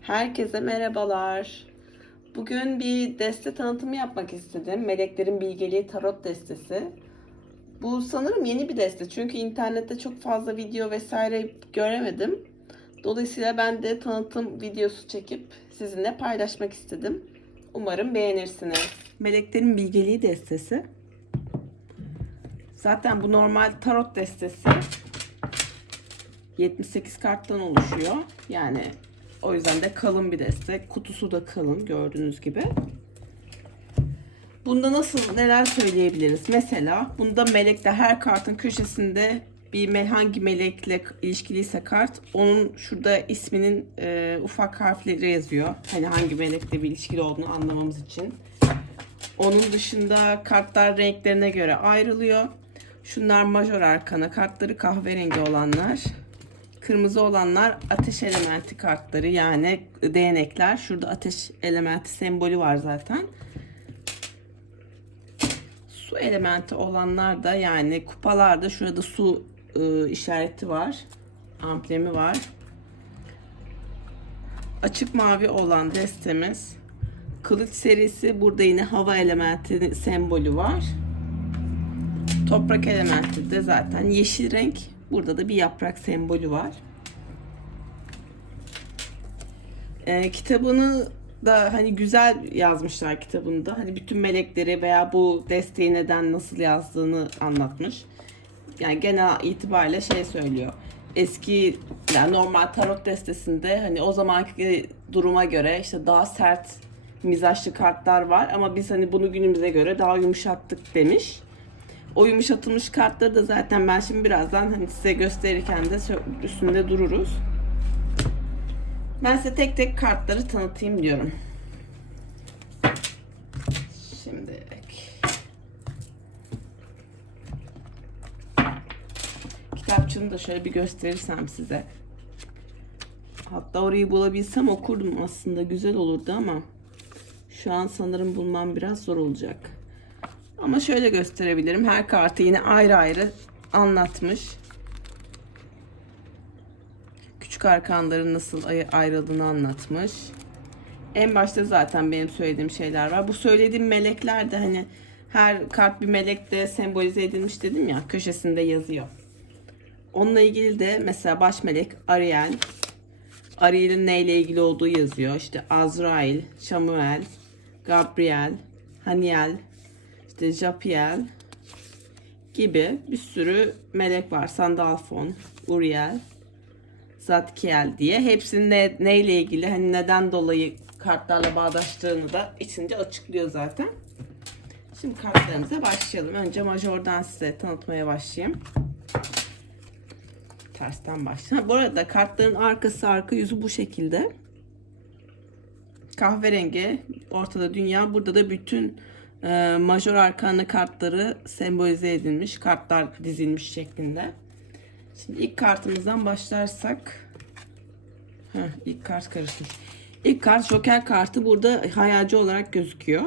Herkese merhabalar. Bugün bir deste tanıtımı yapmak istedim. Meleklerin Bilgeliği Tarot Destesi. Bu sanırım yeni bir deste. Çünkü internette çok fazla video vesaire göremedim. Dolayısıyla ben de tanıtım videosu çekip sizinle paylaşmak istedim. Umarım beğenirsiniz. Meleklerin Bilgeliği Destesi. Zaten bu normal tarot destesi. 78 karttan oluşuyor. Yani o yüzden de kalın bir deste. Kutusu da kalın gördüğünüz gibi. Bunda nasıl neler söyleyebiliriz? Mesela bunda melekte her kartın köşesinde bir me- hangi melekle ilişkiliyse kart onun şurada isminin e, ufak harfleri yazıyor. Hani hangi melekle bir ilişkili olduğunu anlamamız için. Onun dışında kartlar renklerine göre ayrılıyor. Şunlar majör arkana kartları kahverengi olanlar. Kırmızı olanlar ateş elementi kartları yani değnekler. Şurada ateş elementi sembolü var zaten. Su elementi olanlar da yani kupalarda şurada su ı, işareti var. Amblemi var. Açık mavi olan destemiz kılıç serisi. Burada yine hava elementi sembolü var. Toprak elementi de zaten yeşil renk. Burada da bir yaprak sembolü var. Ee, kitabını da hani güzel yazmışlar kitabında. Hani bütün melekleri veya bu desteği neden nasıl yazdığını anlatmış. Yani genel itibariyle şey söylüyor. Eski yani normal tarot destesinde hani o zamanki duruma göre işte daha sert mizaçlı kartlar var ama biz hani bunu günümüze göre daha yumuşattık demiş. O yumuşatılmış kartları da zaten ben şimdi birazdan hani size gösterirken de üstünde dururuz. Ben size tek tek kartları tanıtayım diyorum. Şimdi kitapçığını da şöyle bir gösterirsem size. Hatta orayı bulabilsem okurdum aslında güzel olurdu ama şu an sanırım bulmam biraz zor olacak. Ama şöyle gösterebilirim. Her kartı yine ayrı ayrı anlatmış. Küçük arkanların nasıl ay- ayrıldığını anlatmış. En başta zaten benim söylediğim şeyler var. Bu söylediğim melekler de hani her kart bir melekte sembolize edilmiş dedim ya köşesinde yazıyor. Onunla ilgili de mesela baş melek Ariel. Ariel'in neyle ilgili olduğu yazıyor. İşte Azrail, Samuel, Gabriel, Haniel, işte Japiel gibi bir sürü melek var. Sandalfon, Uriel, Zatkiel diye. Hepsinin ne, neyle ilgili hani neden dolayı kartlarla bağdaştığını da içinde açıklıyor zaten. Şimdi kartlarımıza başlayalım. Önce majordan size tanıtmaya başlayayım. Tersten başlayalım. Bu arada kartların arkası arka yüzü bu şekilde. Kahverengi ortada dünya. Burada da bütün e, major arkana kartları sembolize edilmiş. Kartlar dizilmiş şeklinde. Şimdi ilk kartımızdan başlarsak Heh, ilk kart karışmış. İlk kart Joker kartı burada hayalci olarak gözüküyor.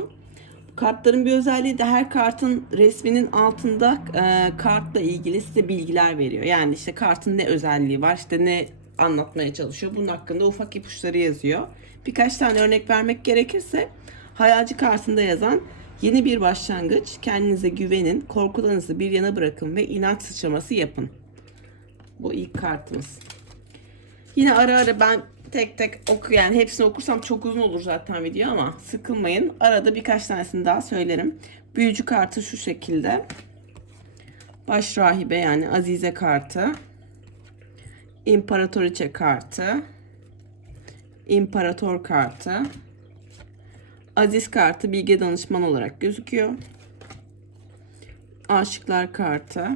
Kartların bir özelliği de her kartın resminin altında e, kartla ilgili size bilgiler veriyor. Yani işte kartın ne özelliği var, işte ne anlatmaya çalışıyor. Bunun hakkında ufak ipuçları yazıyor. Birkaç tane örnek vermek gerekirse hayalci kartında yazan yeni bir başlangıç, kendinize güvenin, korkularınızı bir yana bırakın ve inanç sıçraması yapın. Bu ilk kartımız. Yine ara ara ben tek tek oku yani hepsini okursam çok uzun olur zaten video ama sıkılmayın. Arada birkaç tanesini daha söylerim. Büyücü kartı şu şekilde. Baş rahibe yani Azize kartı. İmparatoriçe kartı. İmparator kartı. Aziz kartı bilge danışman olarak gözüküyor. Aşıklar kartı.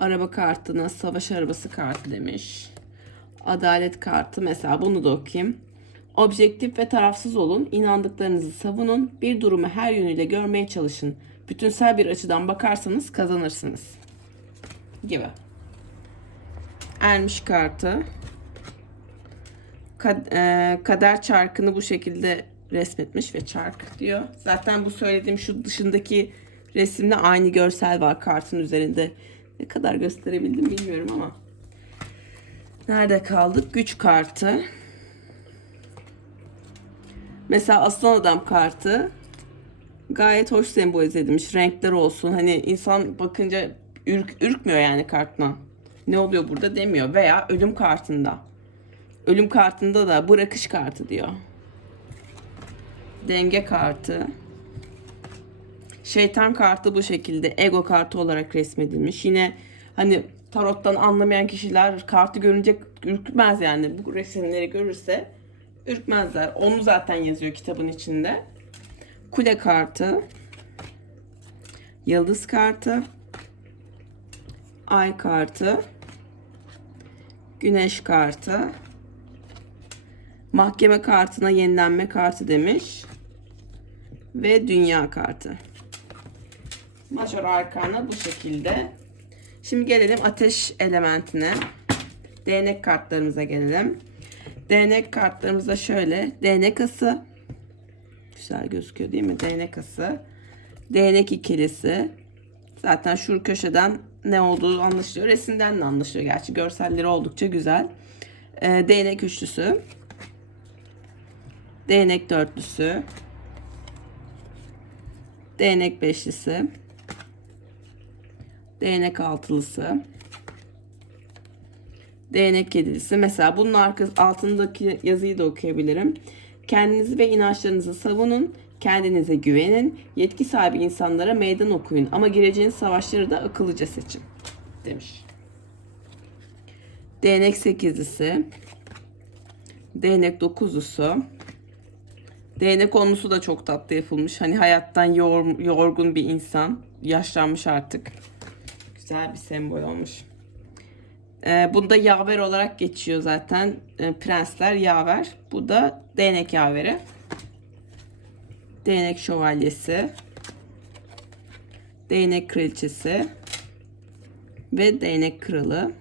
Araba kartına savaş arabası kartı demiş. Adalet kartı mesela bunu da okuyayım. Objektif ve tarafsız olun, inandıklarınızı savunun, bir durumu her yönüyle görmeye çalışın. Bütünsel bir açıdan bakarsanız kazanırsınız. Gibi. Ermiş kartı. Kad- e, kader çarkını bu şekilde resmetmiş ve çark diyor. Zaten bu söylediğim şu dışındaki resimde aynı görsel var kartın üzerinde. Ne kadar gösterebildim bilmiyorum ama. Nerede kaldık? Güç kartı. Mesela aslan adam kartı gayet hoş sembolize edilmiş. Renkler olsun. Hani insan bakınca ürk, ürkmüyor yani kartına. Ne oluyor burada demiyor. Veya ölüm kartında. Ölüm kartında da bırakış kartı diyor. Denge kartı. Şeytan kartı bu şekilde ego kartı olarak resmedilmiş. Yine hani tarottan anlamayan kişiler kartı görünce ürkmez yani. Bu resimleri görürse ürkmezler. Onu zaten yazıyor kitabın içinde. Kule kartı. Yıldız kartı. Ay kartı. Güneş kartı. Mahkeme kartına yenilenme kartı demiş. Ve dünya kartı. Major arkana bu şekilde. Şimdi gelelim ateş elementine. Değnek kartlarımıza gelelim. Değnek kartlarımızda şöyle. Değnek ası. Güzel gözüküyor değil mi? Değnek ası. Değnek ikilisi. Zaten şu köşeden ne olduğu anlaşılıyor. Resimden de anlaşılıyor gerçi. Görselleri oldukça güzel. Ee, değnek üçlüsü. Değnek dörtlüsü. Değnek beşlisi. Değnek altılısı. Değnek yedilisi. Mesela bunun arkası altındaki yazıyı da okuyabilirim. Kendinizi ve inançlarınızı savunun. Kendinize güvenin. Yetki sahibi insanlara meydan okuyun. Ama gireceğiniz savaşları da akıllıca seçin. Demiş. Değnek sekizlisi. Değnek dokuzlusu. Değnek onlusu da çok tatlı yapılmış. Hani hayattan yor, yorgun bir insan. Yaşlanmış artık. Güzel bir sembol olmuş. Ee, bunda yaver olarak geçiyor zaten. Ee, prensler yaver. Bu da değnek yaveri. Değnek şövalyesi. Değnek kraliçesi. Ve değnek kralı.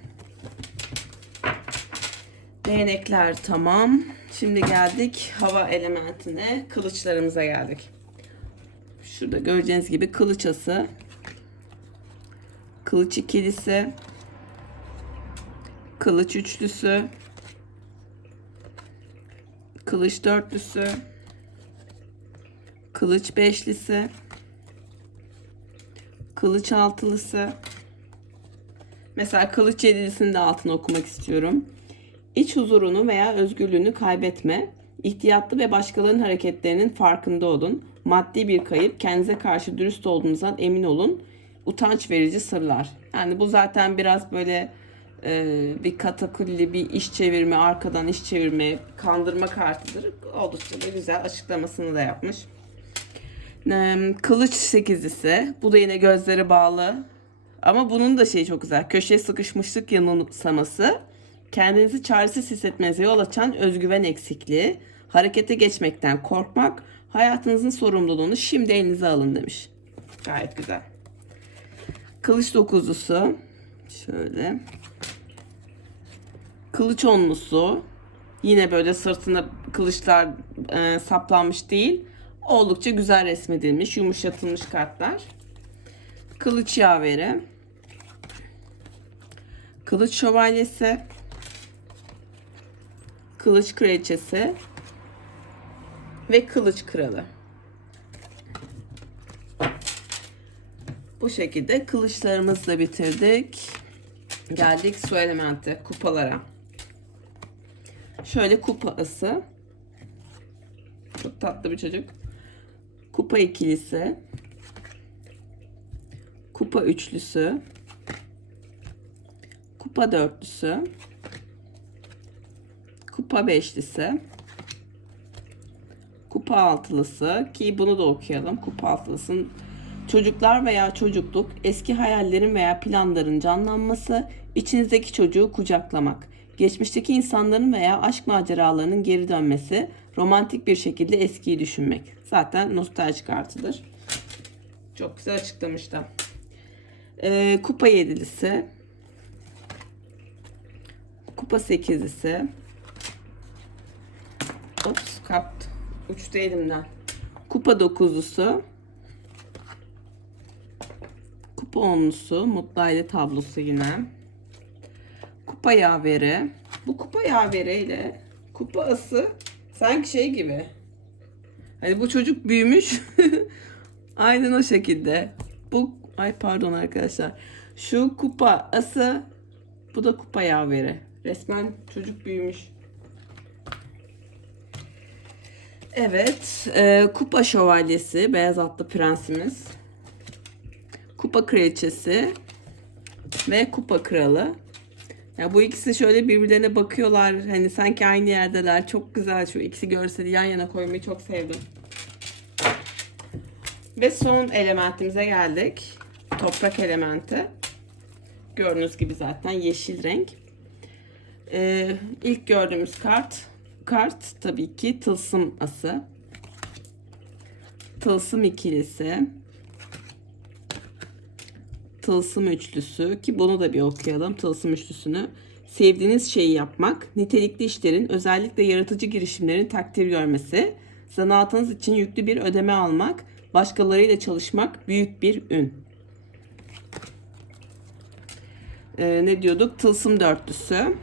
Değnekler tamam. Şimdi geldik hava elementine. Kılıçlarımıza geldik. Şurada göreceğiniz gibi kılıç ası. Kılıç ikilisi. Kılıç üçlüsü. Kılıç dörtlüsü. Kılıç beşlisi. Kılıç altılısı. Mesela kılıç yedilisini de altına okumak istiyorum. İç huzurunu veya özgürlüğünü kaybetme. İhtiyatlı ve başkalarının hareketlerinin farkında olun. Maddi bir kayıp, kendinize karşı dürüst olduğunuzdan emin olun. Utanç verici sırlar. Yani bu zaten biraz böyle e, bir katakulli, bir iş çevirme, arkadan iş çevirme, kandırma kartıdır. Oldukça da güzel açıklamasını da yapmış. E, kılıç sekizlisi. Bu da yine gözleri bağlı. Ama bunun da şeyi çok güzel. Köşeye sıkışmışlık yanılsaması kendinizi çaresiz hissetmenize yol açan özgüven eksikliği, harekete geçmekten korkmak, hayatınızın sorumluluğunu şimdi elinize alın demiş. Gayet güzel. Kılıç dokuzlusu. Şöyle. Kılıç onlusu. Yine böyle sırtına kılıçlar e, saplanmış değil. Oldukça güzel resmedilmiş, yumuşatılmış kartlar. Kılıç yaveri. Kılıç şövalyesi. Kılıç kraliçesi ve kılıç kralı. Bu şekilde kılıçlarımızla bitirdik. Geldik su elementi kupalara. Şöyle kupa ası. Çok tatlı bir çocuk. Kupa ikilisi. Kupa üçlüsü. Kupa dörtlüsü. Kupa beşlisi. Kupa altılısı ki bunu da okuyalım. Kupa altılısının çocuklar veya çocukluk, eski hayallerin veya planların canlanması, içinizdeki çocuğu kucaklamak, geçmişteki insanların veya aşk maceralarının geri dönmesi, romantik bir şekilde eskiyi düşünmek. Zaten nostalji kartıdır. Çok güzel açıklamış da. Ee, kupa yedilisi. Kupa sekizlisi. Ops kaptı. Uçtu elimden. Kupa dokuzlusu. Kupa onlusu. Mutlu aile tablosu yine. Kupa yaveri. Bu kupa yaveriyle kupa ası sanki şey gibi. Hani bu çocuk büyümüş. Aynen o şekilde. Bu ay pardon arkadaşlar. Şu kupa ası bu da kupa yaveri. Resmen çocuk büyümüş. Evet, e, kupa şövalyesi, beyaz atlı prensimiz. Kupa kraliçesi ve kupa kralı. Ya bu ikisi şöyle birbirlerine bakıyorlar. Hani sanki aynı yerdeler. Çok güzel şu ikisi görseli yan yana koymayı çok sevdim. Ve son elementimize geldik. Toprak elementi. Gördüğünüz gibi zaten yeşil renk. Ee, ilk gördüğümüz kart kart tabii ki tılsım ası. Tılsım ikilisi. Tılsım üçlüsü ki bunu da bir okuyalım tılsım üçlüsünü. Sevdiğiniz şeyi yapmak, nitelikli işlerin, özellikle yaratıcı girişimlerin takdir görmesi, zanaatınız için yüklü bir ödeme almak, başkalarıyla çalışmak büyük bir ün. Ee, ne diyorduk? Tılsım dörtlüsü.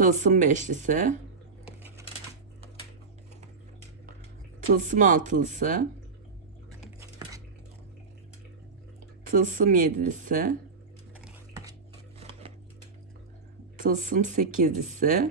Tılsım beşlisi. Tılsım altılısı. Tılsım yedilisi. Tılsım sekizlisi.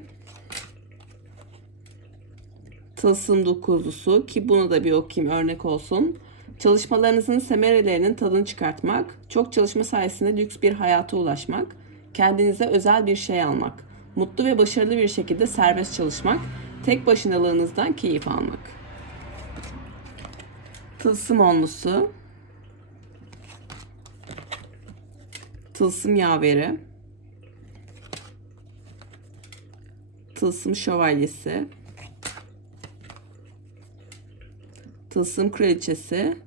Tılsım dokuzlusu ki bunu da bir okuyayım örnek olsun. Çalışmalarınızın semerelerinin tadını çıkartmak, çok çalışma sayesinde lüks bir hayata ulaşmak, kendinize özel bir şey almak, mutlu ve başarılı bir şekilde serbest çalışmak, tek başınalığınızdan keyif almak. Tılsım onlusu, Tılsım yaveri. Tılsım şövalyesi. Tılsım kraliçesi.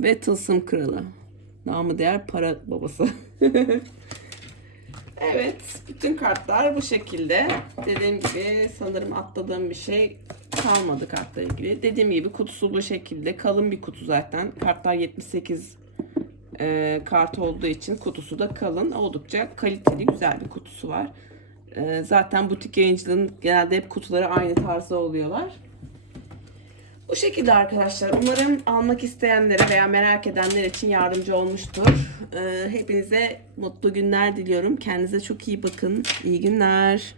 Ve tılsım kralı. Namı değer para babası. evet, bütün kartlar bu şekilde. Dediğim gibi sanırım atladığım bir şey kalmadı kartla ilgili. Dediğim gibi kutusu bu şekilde. Kalın bir kutu zaten. Kartlar 78 e, kart olduğu için kutusu da kalın. Oldukça kaliteli, güzel bir kutusu var. E, zaten butik yayıncılığın genelde hep kutuları aynı tarzda oluyorlar. Bu şekilde arkadaşlar. Umarım almak isteyenlere veya merak edenler için yardımcı olmuştur. E, hepinize mutlu günler diliyorum. Kendinize çok iyi bakın. İyi günler.